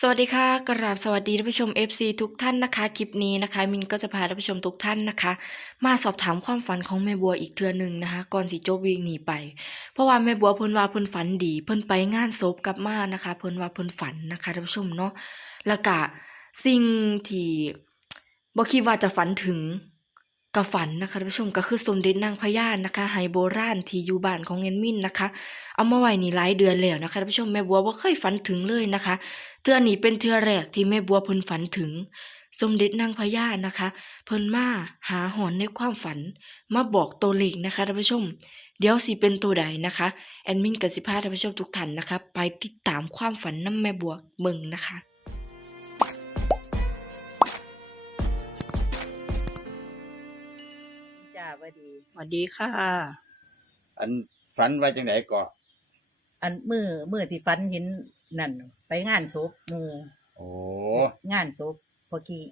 สวัสดีค่ะกราบสวัสดีท่านผู้ชม FC ทุกท่านนะคะ คลิปนี้นะคะ มินก็จะพาท่านผู้ชมทุกท่านนะคะ มาสอบถามความฝันของแม่บัวอีกเทื่อหนึ่งนะคะ ก่อนสิโจวิ่งหนีไป เพราะว่าแม่บัวเพิ่นว่าเพิ่นฝันดี เพิ่นไปงานศพกลับมานะคะ เพิ่นว่าเพิ่นฝันนะคะท่านผู้ชมเนาะแล้วก็สิ่งที่บ่คิดว่าจะฝันถึง ก็ฝันนะคะท่านผู้ชมก็คือสมเด็จนางพญานะคะไหโบราณที่อยู่บ้านของเอนมินนะคะ เอามาไว้นี่หลายเดือนแล้วนะคะท่านผู้ชมแม่บัวบ่าเคยฝันถึงเลยนะคะเทื่อนี้เป็นเทื่อแรกที่แม่บัวเพิ่นฝันถึง สมเด็จนางพญานะคะ เพิ่นมาหาหอนในความฝัน มาบอกตัวเลขนะคะท่านผู้ชมเดี๋ยวสิเป็นตัวใดนะคะแอดมินกับสิพาท่านผู้ชมทุกท่านนะคะ ไปติดตามความฝันน้ำแม่บัวเบิ่งนะคะ ว่าดีสวัสดีค่ะ อันฝันว่าจังไดก็อันมือมือที่ฟันเห็นนั่น ไปงานศพหมือโอ้งานศพพอกี้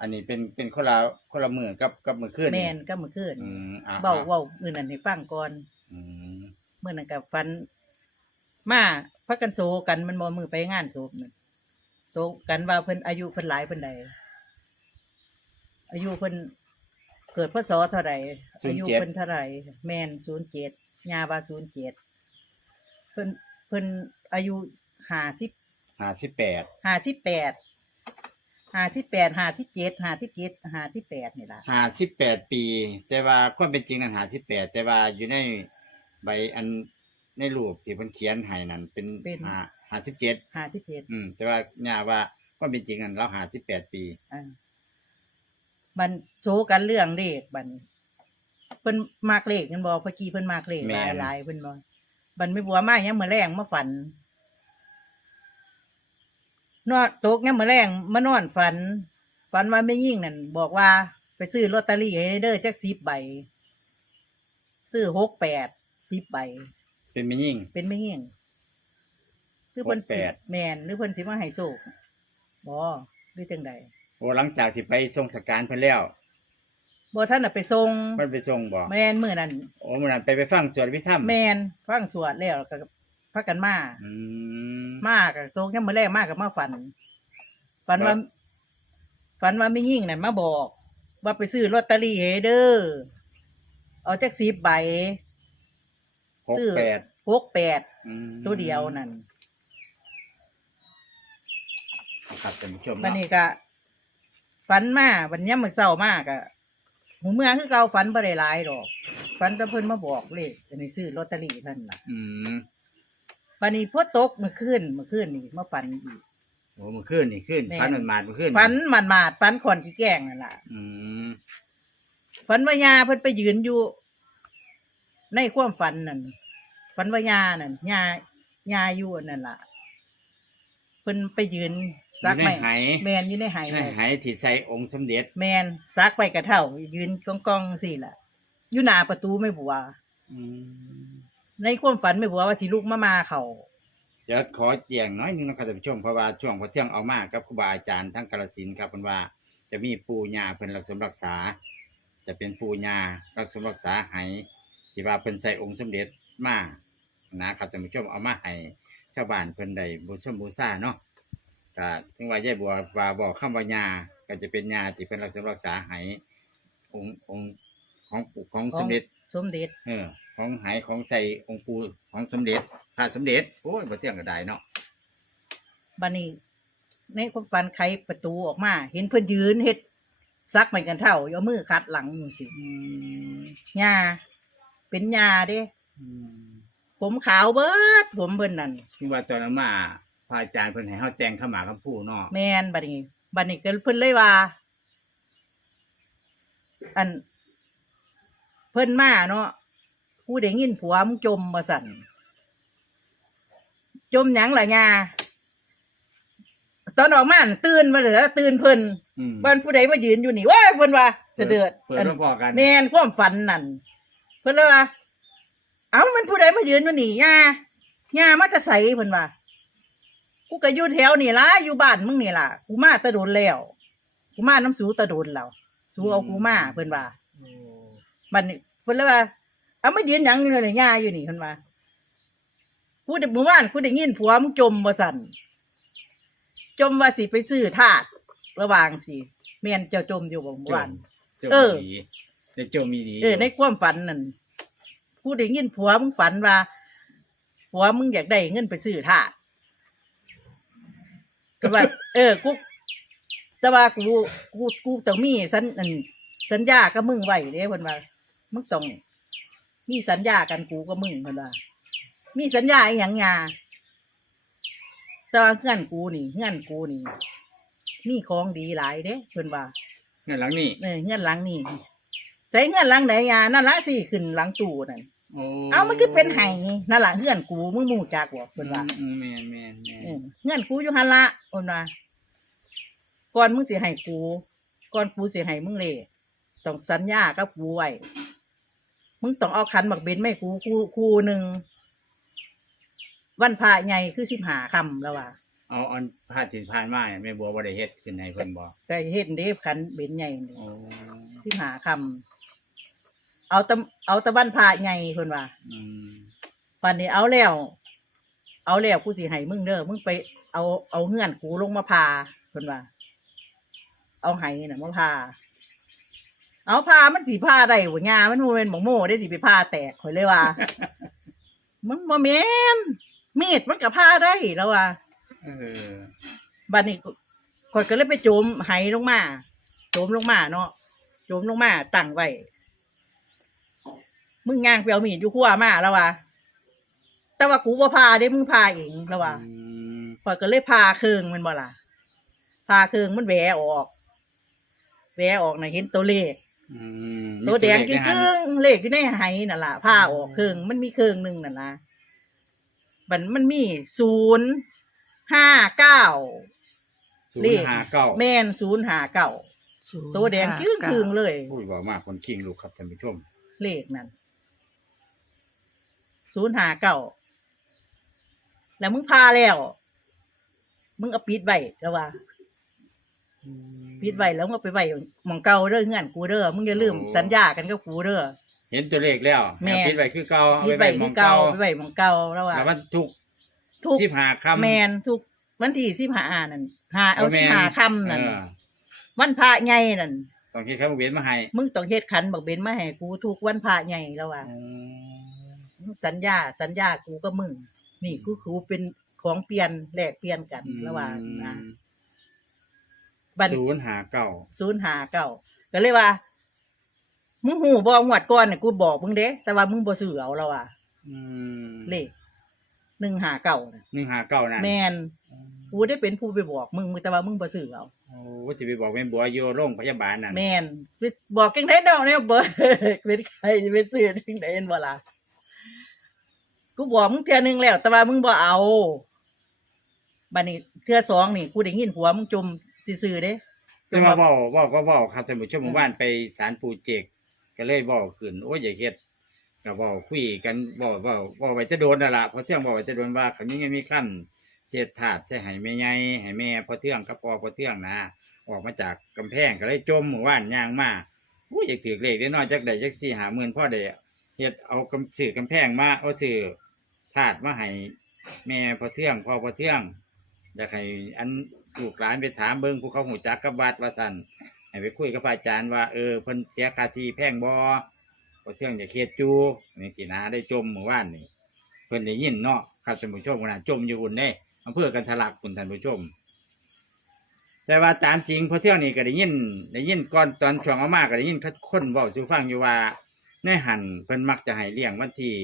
อันนี้เป็นเป็นคนละคนละมือกับกับมือขึ้นแม่นก็มือคืนอืมอะเบาอะเบามือนั่นให้ฟังก่อนอืมมือนั่นกับฟัน มาพักกันโซกันมันมอมือไปงานศพนั่นโซกันว่าเพิ่นอายุเพิ่นหลายเพิ่นใดอายุเพิ่น เกิดพศเท่าไหร่อายุเพิ่นเท่าไหร่แม่นศูนย์เจ็ดยาว่าศูนย์เจ็ดเพิ่นเพิ่นอายุห้าสิบห้าสิบแปดห้าสิบแปดห้าสิบแปดห้าสิบเจ็ดห้าสิบเจ็ดห้าสิบแปดนี่ล่ะห้าสิบแปดปี แต่ว่าความเป็นจริงนั้นห้าสิบแปดแต่ว่าอยู่ในใบอันในรูปที่เพิ่นเขียนให้นั่นเป็นห้าห้าสิบเจ็ดห้าสิบเจ็ดอืมแต่ว่าเนี่ยว่าความเป็นจริงนั้นเราห้าสิบแปดปี อ่า มันโชว์กันเรื่องเลขบัดนเพิ่นมากเลขกันบอเมื่อกี้เพิ่นมากเลขหแม่ลายน หลายเพิ่นบอบันไม่บัวมายังมือแรงมาฝันนอนตกยังมือแรงมานอนฝัน ฝันว่าไม่ยิ่งนั่นบอกว่าไปซื้อลอตเตอรี่ให้เด้อจักสิบใบ ซื้อหกแปดสิบใบ เป็นไม่ยิ่ง เป็นไม่เหี้ยงคือเพิ่นสิ68แมนหรือเพิ่นสิมาให้โชคบ่หรือจังใด โอ้หลังจากที่ไปทรงสการเพิ่นแล้วบ่ท่านน่ะไปส่งเพิ่นไปทรงบ่แมนมื้อนั้นโอ้มันนั้นไปไปฟังสวดพิธรรมแมนฟังสวดแล้วก็พากันมาอืมมาก็ตรงยังมื้อแรกมาก็มาฝัน ฝันว่าครับฝันว่าไม่ยิ่งนั่นมาบอก ว่าไปซื้อลอตเตอรี่ให้เด้อเอาจัก10ใบหกซื้อแปด68อืมตัวเดียวนั่นครับท่านผู้ชมบันเนาะนี้ก็ ฝันมาวันนี้มันเศร้ามากอะหูเมื่อคือเก่าฝันบ่ได้หลายดอกฝันแต่เพิ่นมาบอกเลขอันนี้ซื้อลอตเตอรี่เท่านนล่ะอืมบันนี้พอตกเมื่อคืนเมื่อคืนนี่มาฝันอีก โอ้มันขึ้นนี่ขึ้นแม่ ฟันมันมาดมันขึ้นฝันหมาดมาดๆฝันขอนกี่แกล้งนั่นล่ะ อืมฝันว่ายาเพิ่นไปยืนอยู่ ในความฝันนั่นฝันว่ายานั่นยายาอยู่อันนั่นล่ะเพิ่นไปยืนอ ซักยู่ในไม่ไหแมนอยู่ในไหในไหที่ใส่องค์สมเด็จ แมนซักไปกระเท่า ยืนกองกองๆสิล่ะอยู่หน้าประตูไม่บัวอืมในความฝันไม่บัวว่าสิลูกมามาเขาเดี๋ยวขอแจ้งน้อยหนึงนะครับท่านผู้ชมเพราะว่าช่วงพอเที่ยงเอามากับครูบาอาจารย์ทั้งกาลสินธุ์ครับเพิ่นว่า จะมีปู่ย่าเพิ่นรักษารักษา จะเป็นปู่ย่ารักษารักษาไหที่ว่าเพิ่นใส่องค์สมเด็จมานะครับท่านผู้ชมเอามาให้ชาวบ้านเพิ่นได้บูชมบูชาเนาะ ก็ถึงว่ายายบัวว่าบอกคำว่าย่าก็จะเป็นย่าที่เพิ่นรักษารักษาไหองค์องค์ของปู่ของสมเด็จ สมเด็จ เออ ของไหของใส่องค์ปู่ของสมเด็จพระสมเด็จโอ้ยบ่เที่ยงก็ได้เนาะบันนี้ในความฝันไขประตูออกมา เห็นเพิ่นยืนเฮ็ดซักไม่กันเท่าเอามือคัดหลังมือสิยาเป็นยาเด้ผมขาวเบิดผมเบิ่นนั่นที่ว่าตอนนั้นมา พระอาจารย์เพิ่นให้เฮาแจ้งเข้ามาคำพูเนาะแมนบัดนี้บัดนี้ก็เพิ่นเลยว่า อัน เพิ่นมาเนาะผู้ได้ยินผัวมึงจมมาสั่นจมหยังล่ะยาตอนออกมาน่ะตื่นมาเลยแล้วตื่นเพิ่นอืมบ้านผู้ใดมายืนอยู่นี่ว้ายเพิ่นว่าจะเดือดเปิดมาพอกันแมนความฝันนั่นเพิ่นเลยว่าเอ้ามันผู้ใดมายืนอยู่นี่ยายามาจะใส่เพิ่นว่า กูก็อยู่แถวนี่ล่ะอยู่บ้านมึงนี่ล่ะกูมาแตะโดนแล้วกูมาน้ำสูแตะโดนแล้วสูเอากูมาเพิ่นว่าโอ้มันนี่เพิ่นเลยว่าเอามายืนหยังอยู่เลยย่าอยู่นี่เพิ่นว่ากูได้เมื่อวานกูได้ยินผัวมึงจมบ่สั่นจมว่าสิไปซื้อถาดระหว่างสิแม่นเจ้าจมอยู่บ่เมื่อวานจมเออ ดีได้จมมีดีเออในความฝันนั่นผู้ได้ยินผัวมึงฝันว่าผัวมึงอยากได้เงินไปซื้อถาด ก็ว่าเออกูแต่ว่ากูกูกูต้องมีสัญอันสัญญากับมึงไว้เด้เพิ่นว่ามึงต้องมีสัญญากันกูกับมึงเพิ่นว่า มีสัญญาอีหยังงาแต่ว่าเงื่อนกูนี่เงื่อนกูนี่มีของดีหลายเด้เพิ่นว่าเงินหลังนี่ เออเงื่อนหลังนี่ใส่เงื่อนหลังไหนยานั่นละสิขึ้นหลังตู้นั่นโอ้ เอามันคือเป็นไห้นั่นละเงื่อนกูมึงมูจักบ่เพิ่นว่าอืมแม่นแม่นแม่นเออเงื่อนกูอยู่หันละเพิ่นว่าก่อนมึงสิให้กูก่อนกูสิให้มึงเลยต้องสัญญากับกูไว้มึงต้องเอาขันบักเบนไม่กูกูกูหนึ่งวันพระใหญ่คือสิบหาคำแล้วว่าเอาอันพาดถิ่นผ่านมาเนี่ยแม่บัวบ่ได้เฮ็ดขึ้นให้เพิ่นบ่ก็เฮ็ดเด้ขันเบนใหญ่นี่โอ้สิบหาคำ เอาตะเอาตะวันพระใหญ่เพิ่นว่าอืมวันนี้เอาแล้ว เอาแล้วกูสิให้มึงเด้อมึงไปเอาเอาเงื่อนกูลงมาพาเพิ่นว่า เอาไห้น่ะมาพา เอาพามันสิพาได้บ่ยามันบ่แม่นหมองโม่ได้สิไปพาแตกข่อยเลยว่า มึงบ่แม่นมีดมันก็พาได้แล้วว่า เออบัดนี้ข่อยก็เลยไปโจมไห้ลงมาโจมลงมาเนาะโจมลงมาตั้งไว้ มึงย่างไปเอามีดอยู่ขั้วมาแล้วว่าแต่ว่ากูบ่พาเด้มึงพาเองแล้วว่าอืมข่อยก็เลยพาเครื่องมันบ่ล่ะพาเครื่องมันแหวออกแหวออกน่ะเห็นตัวเลขอืมตัวแดงมีกี่เลขเครื่องเลขอยู่ในไหนั่นล่ะพาออกเครื่องมันมีเครื่องหนึงนั่นล่ะมันมันมีศูนย์ห้าเก้าศูนเลขย์ห้าเก้าแม่นศูนย์ห้าเก้าตัวแดงกี่เครื่องเลยอุ้ยบอกมากคนคิงลูกครับท่านผู้ชมเลขนั้น ศูนย์ห้าเก้าแล้วมึงพาแล้ว มึงเอาปิดไว้แล้วว่าปิดไว้แล้วมึงเอาไปไว้หมองเก่าเด้อเงื่อนกูเด้อมึงอย่าลืมสัญญากันกับกูเด้อ เห็นตัวเลขแล้วแม่ปิดไว้คือเก่าเอาปิดไว้ไว้ไว้หมคือองเก่าเก่าไปไว้หมองเก่าแล้วว่าแล้ววันทุกทุกสิบห้าคำแมนทุกวันที่สิบห้านั่นหาเอาแม่สิบนห้าค่ำนั่นเออวันพระใหญ่นั่น ต้องคิดข้าวเวียนมาให้มึงต้องเฮ็ดขันบักเบนมาให้กูทุกวันพระใหญ่แล้วว่า สัญญา สัญญากูก็มึง นี่กูคือเป็นของเปลี่ยนแลกเปลี่ยนกันระหว่างนะบัดศูนย์ห้าเก้าศูนย์หาเก่าก็เลยว่ามึงหูบองวดก่อนน่ะกูบอกมึงเด้ แต่ว่ามึงบ่ซื้อเอาแล้วว่าอืมเลขหนึ่งหาเก่าน่ะหนึ่งห้าเก้านั่นแมนกูได้เป็นผู้ไปบอกมึงแต่ว่ามึงบ่ซื้อเอาโอ้จะไปบอกแม่บัวอยู่โรงพยาบาลนั่นแมนไปบอกจังไดเนาะเนี่ยเบิดเป็นใครจะไปซื้อจังไดเห็นบ่ล่ะ กูบอกมึงเทื่อหนึงแล้ว แต่ว่ามึงบ่เอาบัดนี้เทื่อสองนี่กูได้ยินผัวมึงจมซื่อๆเด้แต่ว่าเว้าเว้าก็เว้าครับท่านผู้ชมหมู่บ้านไปศาลปู่เจก ก็เลยเว้าขึ้นโอ้ยอย่าเฮ็ดก็เว้าคุยกันเว้าเว้าเว้าไว้จะโดนนั่นล่ะเพอเที่ยงเว้าไว้จะโดนว่าคันยังมีขั้นเศษถาดใส่ให้แม่ใหญ่ให้แม่พอเที่ยงกับพอพอเที่ยงนะออกมาจากกำแพงก็เลยจมหมู่บ้านย่างมาอู้ยอยากถือเลขได้น้อยจักได้จักสี่หาหมื่นพ่อได้เฮ็ดเอากำสื่อกำแพงมาเอาสื่อ ถาดมาให้แม่พอเที่ยงพอพอเที่ยงอยากให้อันลูกหลานไปถามเบิ่งผู้เขาหูจักกับวัดว่าสันให้ไปคุยกับอาจารย์ว่าเออเพิ่นเสียคาทีแพงบ่พอเที่ยงจะเฮ็ดจูนี่สินะได้จมหมู่บ้านนี่เพิ่นได้ยินเนาะครับท่านผู้ชมขนาดจมอยู่อุ่นเด้อำเภอกันทลักคุณท่านผู้ชม แต่ว่าตามจริงพอเที่ยวนี่ก็ได้ยินได้ยินก่อนตอนช่วงเอามากก็ได้ยินคนเว้าสู่ฟังอยู่ว่าในหันเพิ่นมักจะให้เลี้ยงวันที่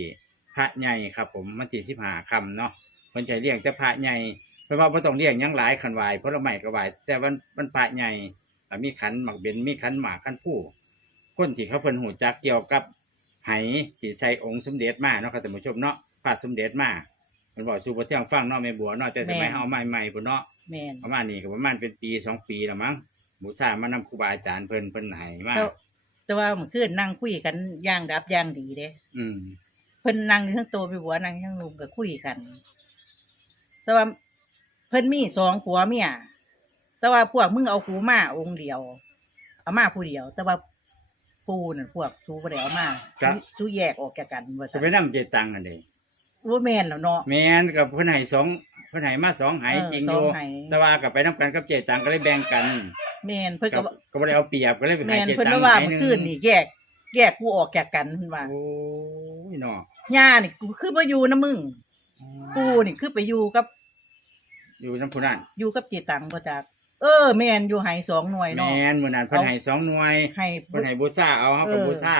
พระใหญ่ครับ ผมวันที่สิบห้าค่ำเนาะเพิ่นจะให้เลี้ยงแต่พระใหญ่เพราะว่าบ่ต้องเลี้ยงหยังหลายขันไหวผลไม้ก็ไหวแต่วันวันพระใหญ่อะมีขันหมักเบนมีขันหมากขันผู้คนที่เขาเพิ่นหูจักเกี่ยวกับไหที่ใส่องค์สมเด็จมาเนาะครับท่านผู้ชมเนาะพระสมเด็จมาเพิ่นบอกสู่พอเที่ยงฟังเนาะแม่บัวเนาะแต่สมัยแม่นเฮาใหม่ๆพุ่นเนาะแมนประมาณนี้ก็ประมาณเป็นปีสองปีแล้วมั้งบูชามานำครูบาอาจารย์เพิ่นเพิ่นให้มาแต่แต่ว่าเมื่อคืนนั่งคุยกันอย่างดับอย่างดีเด้ อืมเพิ่นนั่งอยู่ทั้งโตไปหัวนั่งอยู่ทั้งลุมก็คุยกัน แต่ว่าเพิ่นมีสองผัวเมียแต่ว่าพวกมึงเอากูมาองค์เดียว เอามาผู้เดียว แต่ว่าปูนั่นพวกทูบ่ได้เอามาทูแยกออกจากกันว่าจะซั่นไปนั่งเจตังกันเด้ปว่าแม่นแล้วเนาะ แม่นกับเพิ่นให้สองเพิ่นให้มาสองไหเออจริงสอองยู่ไหแต่ว่ากับไปนํกันกับเจตังก็เลยแบ่งกันแม่นเพิ่นก็ก็ก็บ่ได้เอาเปรียบก็เลยไปให้แม่นเจเพิ่นตังว่าว่าไหเมื่อนึงคืนนี่แยก แยกกูออกจากกันเพิ่นว่าโอ้ยเนาะ ย่านี่กูคือบ่อยู่นะมึงกูนี่คือไปอยู่กับ อยู่น้ำผู้นั้นอยู่กับเจตังบ่จักเออแม่นอยู่ไห้สองหน่วยเนาะแม่นมื้อนั้นเพิ่นให้สองหน่วยให้ เพิ่นให้บูชาเอาเฮากับเออ บูชา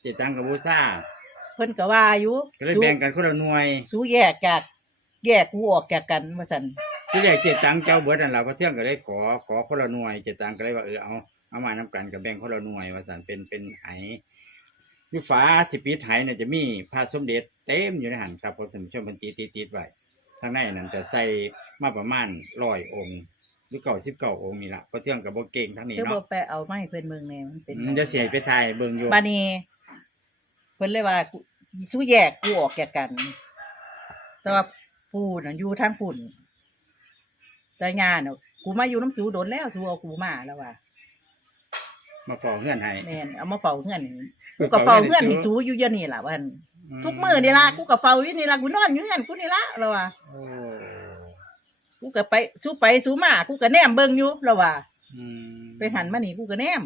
เจตังกับบูชาเพิ่นก็ว่าอยู่ก็เลยแบ่งกันคนละหน่วยสู้แยกจาก แยกกูออกจากกันว่าซั่นที่แรกเจตังเจ้าเบิดนั่นล่ะพระเที่ยงก็เลยขอขอคนละหน่วยเจตังก็เลยว่าเออเอาเอามานํกันกับแบ่งคนละหน่วยว่าซั่นเป็นเป็นไห อยู่ฝาที่ปิดไหเนี่ยจะมีพระสมเด็จเต็มอยู่ในหันครับผมท่านผู้ชมเพิ่นติดติดติดไว้ทางในนั้นจะใส่มาประมาณ100องค์หรือ99องค์นี่ล่ะพระเที่ยงก็บ่เก่งทั้งนี้คือบ่เนาะไปเอาไม้เพิ่นเมืองแน่มันเป็นอืมจะเสียไปถ่ายเบิ่งอยู่บัดนี้เพิ่นเลยว่ากูสู้แยกกูออกจากกัน แต่ว่าปูน่ะอยู่ทางปุ่น แต่งานน่ะกูมาอยู่น้ำสูโดนแล้วสูเอากูมาแล้วว่ามาฟ้องเฮือนให้แม่นเอามาเฝ้าเฮือน นี่กูก็เฝ้าเฮือนนี่สูอยู่เดี๋ยวนี้ล่ะวันทุกมื้อนี่ล่ะกูก็เฝ้าอยู่นี่ล่ะกูนอนอยู่เฮือนกูนี่ล่ะแล้วว่าโอ้กูก็ไปสู้ไปสู้มากูก็แนมเบิ่งอยู่แล้วว่าอืมไปหันมานี่กูก็แนม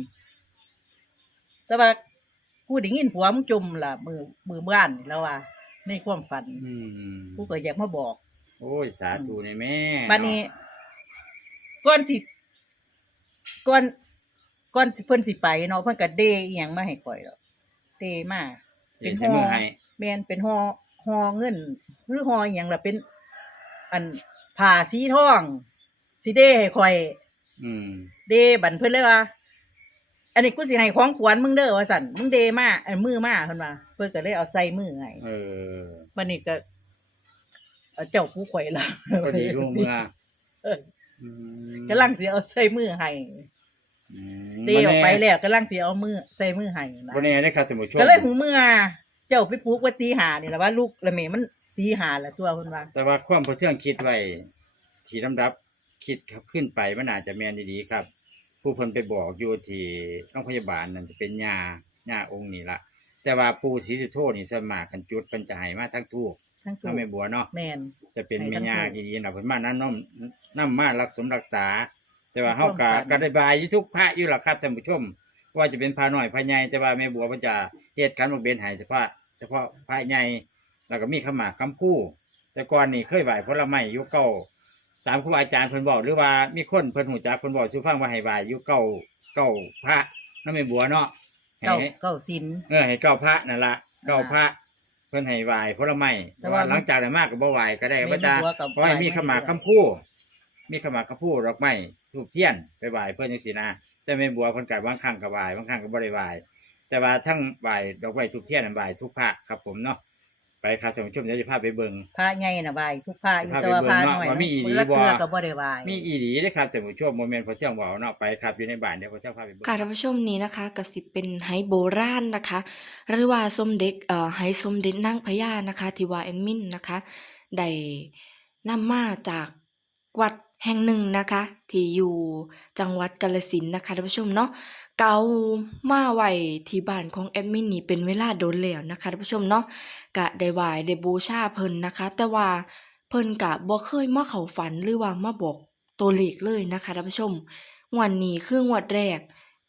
แต่ว่ากูได้ยินผัวมึงจมล่ะมือมือบ้านนี่แล้วว่าในความฝันอืมกูก็อยากมาบอก โอ้ยสาธุในแม่บัดนี้ก่อนสิก่อนก่อนสิเพิ่นสิไปเนาะเพิ่นก็เดอีหยังมาให้ข่อยดอก เดมา เป็ใช้มือให้แม่นเป็นห่อห่อเงิน หรือห่ออีหยังล่ะเป็น อันผ้าสีทองสิเดให้ข่อย อืม เดบันเพิ่นเลยว่า อันนี้กูสิให้ของขวัญมึงเด้อว่าสั่นมึงเดมาไอ้มือมาเพิ่นว่าเพิ่นก็เลยเอาใส่มือให้เออ บัดนี้ก็เอาเจ้าผู้ข่อยละพอดีลูกเมื่อเอออืมกำลังสิเอาใส่มือให้อืม เดออกไปแล้วกำลังสิเอามือใส่มือให้นะวันนี้ได้ครับสมุทรชนก็เลยหูเมื่อเจ้าไปปลูกไว่าตีหานี่ล่ะว่าลูกละเมมันตีหาละตัวเพิ่นว่าแต่ว่าความพอเที่ยงคิดไว้ที่ลำดับคิดครับขึ้นไปมันอาจจะแมนดีๆครับ ผู้เพิ่นไปบอกอยู่ที่โรงพยาบาลนั่นจะเป็นยายาองค์นี่ละแต่ว่าปู่ศรีสุโธนี่สวนมากกันจุดเป็นจะให้มาทั้งทูกทั้งตัน้วองแม่บัวเนาะแม่นจะเป็นให้แม่ทั้งยาคู่ดีๆนะเพิ่นมานั้นน้อมนํมารักสมรักษา แต่ว่ามีเฮาความก็ฝันก็ได้บายอยู่ทุกพระอยู่ล่ะครับท่านผู้ชม ว่าจะเป็นพระน้อยพระใหญ่แต่ว่าแม่บัวเพิ่นจะเฮ็ดการบ่เป็นให้เฉพาะเฉพาะพระใหญ่แล้วก็มีขาวหมากคำคู่ แต่ก่อนนี่เคยไหว้ผลไม้อยู่เก่าตามครูอาจารย์เพิ่นบอกหรือว่ามีคนเพิ่นหูจักเพิ่นบอกสู่ฟังว่าให้ไหว้อยู่เก่าเก่าพระนั่นแม่บัวเนาะให้เก้าเก้าสินเออให้เก่าพระนั่นล่ะเก่าพระเพิ่นให้ไหว้ผลไม้แต่แต่ว่าว่าหลังจากนั้นมากก็บ่ไหว้ก็ได้แม่พระจาบัวกับขอให้มีขาวหมากคำคู่ มีขาวหมากคำคู่ดอกไม้ทูบเทียนไปไหว้เพิ่นจังซี่นะแต่แม่บัวเพิ่นก็บางครั้งก็ไหว้บางครั้งก็บ่ได้ไหว้แต่ว่าทั้งไหว้ดอกไม้ทูบเทียนนั้นไหว้ทุกพระครับผมเนาะไปครับท่านผู้ชมเดี๋ยวจะพาไปเบิ่ง พระใหญ่น่ะไหว้ทุกพระอยู่พาไปแต่ว่าพระเบิ่งเนาะน้อยว่ามีอีหลีคนละบ่เทื่อก็บ่ได้ไหว้มีอีหลีเด้อครับท่านผู้ชมโมเมนต์พอเที่ยงเว้าเนาะไปครับอยู่ในบ้านเดี๋ยวพอเที่ยงพาไปเบิ่งค่ะท่านผู้ชมนี้นะคะกสิเป็นไฮโบราณนะคะ หรือว่าสมเด็จเอ่อไฮสมเด็จนางพญานะคะที่ว่าแอดมินนะคะได้นำมาจากวัด แห่งหนึ่งนะคะ ที่อยู่จังหวัดกาฬสินนะคะท่านผู้ชมเนาะเกามาไว้ที่บ้านของแอดมินนี่เป็นเวลาโดนแล้วนะคะท่านผู้ชมเนาะกะได้ไหวได้บูชาเพิ่นนะคะ แต่ว่าเพิ่นกะบ่เคยมาเขาฝันหรือว่ามาบอกตัวเลขเลยนะคะท่านผู้ชมวดนี้คืองวดแรก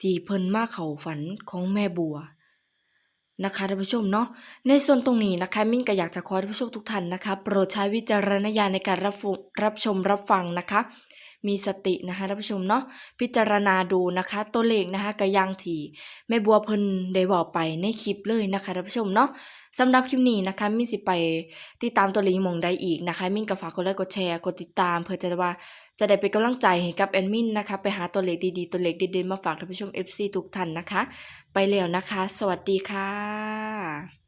ที่เพิ่นมาเขาฝันของแม่บัว นะคะท่านผู้ชมเนาะในส่วนตรงนี้นะคะมิ้นก็อยากจะขอท่านผู้ชมทุกท่านนะคะ โปรดใช้วิจารณญาณในการรับฟังรับชมรับฟังนะคะ มีสตินะคะท่านผู้ชมเนาะพิจารณาดูนะคะ ตัวเลขนะคะก็อยังที่แม่บัวเพิ่นได้บอกไปในคลิปเลยนะคะท่านผู้ชมเนาะสำหรับคลิปนี้นะคะมิ้นสิไปติดตามตัวเลขมองใดอีกนะคะ มิ้นก็ฝากกดไลค์กดแชร์กดติดตาม เพื่อจะได้ว่าจะได้เป็นกำลังใจให้กับแอดมินนะคะไปหาตัวเลขดีๆตัวเลขเด็ดๆมาฝากท่านผู้ชม FC ทุกท่านนะคะ ไปแล้วนะคะ สวัสดีค่ะ